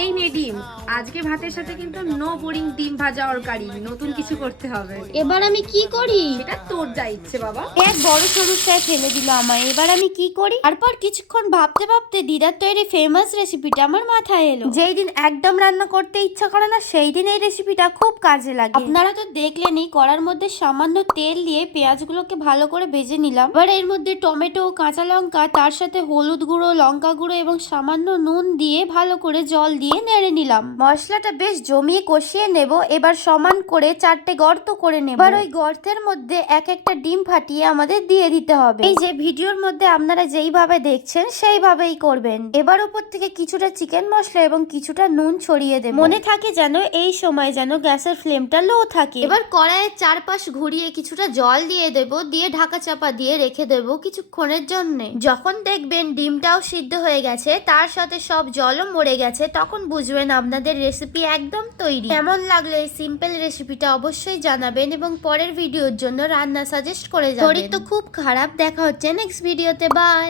এই নে ডিম। আজকে ভাতের সাথে কিন্তু নো বোরিং ডিম ভাজা অরকারি। নতুন কিছু করতে হবে। এবার আমি কি করি? এটা তোর যা ইচ্ছে বাবা। এক বড় সমস্যায় ফেলে দিল আমায়। এবার আমি কি করি? তারপর কিছুক্ষণ ভাবতে ভাবতে দিদার তৈরি ফেমাস রেসিপিটা আমার মাথায় এলো। যেই দিন একদম রান্না করতে ইচ্ছা করে না সেই দিন এই রেসিপিটা খুব কাজে লাগে। আপনারা তো দেখলেনই কড়ার মধ্যে সামান্য তেল দিয়ে পেঁয়াজগুলোকে ভালো করে ভেজে নিলাম। এবার এর মধ্যে টমেটো কাঁচা লঙ্কা তার সাথে হলুদ গুঁড়ো লঙ্কা গুঁড়ো এবং সামান্য নুন দিয়ে ভালো করে জল দিয়ে নেড়ে নিলাম। মশলাটা বেশ জমিয়ে কষিয়ে নেব। এবার সমান করে চারটে গর্ত করে নেব। এবার ওই গর্তের মধ্যে এক একটা ডিম ফাটিয়ে আমাদের দিয়ে দিতে হবে। এই যে ভিডিওর মধ্যে আপনারা যেইভাবে দেখছেন, সেইভাবেই করবেন। এবার উপর থেকে কিছুটা চিকেন মশলা এবং কিছুটা নুন ছড়িয়ে দেব। মনে থাকে যেন এই সময় যেন গ্যাসের ফ্লেমটা লো থাকে। এবার কড়াইয়ের চারপাশ ঘুরিয়ে কিছুটা জল দিয়ে দেব। দিয়ে ঢাকা চাপা দিয়ে রেখে দেব কিছুক্ষণের জন্য। যখন দেখবেন ডিমটাও সিদ্ধ হয়ে গেছে, তার সাথে সব জলও মরে গেছে, তখন বুঝবেন আপনাদের রেসিপি একদম তৈরি। কেমন লাগল এই সিম্পল রেসিপিটা অবশ্যই জানাবেন এবং পরের ভিডিওর জন্য রান্না সাজেস্ট করে যাবেন। তো খুব খারাপ, দেখা হচ্ছে নেক্সট ভিডিওতে বাই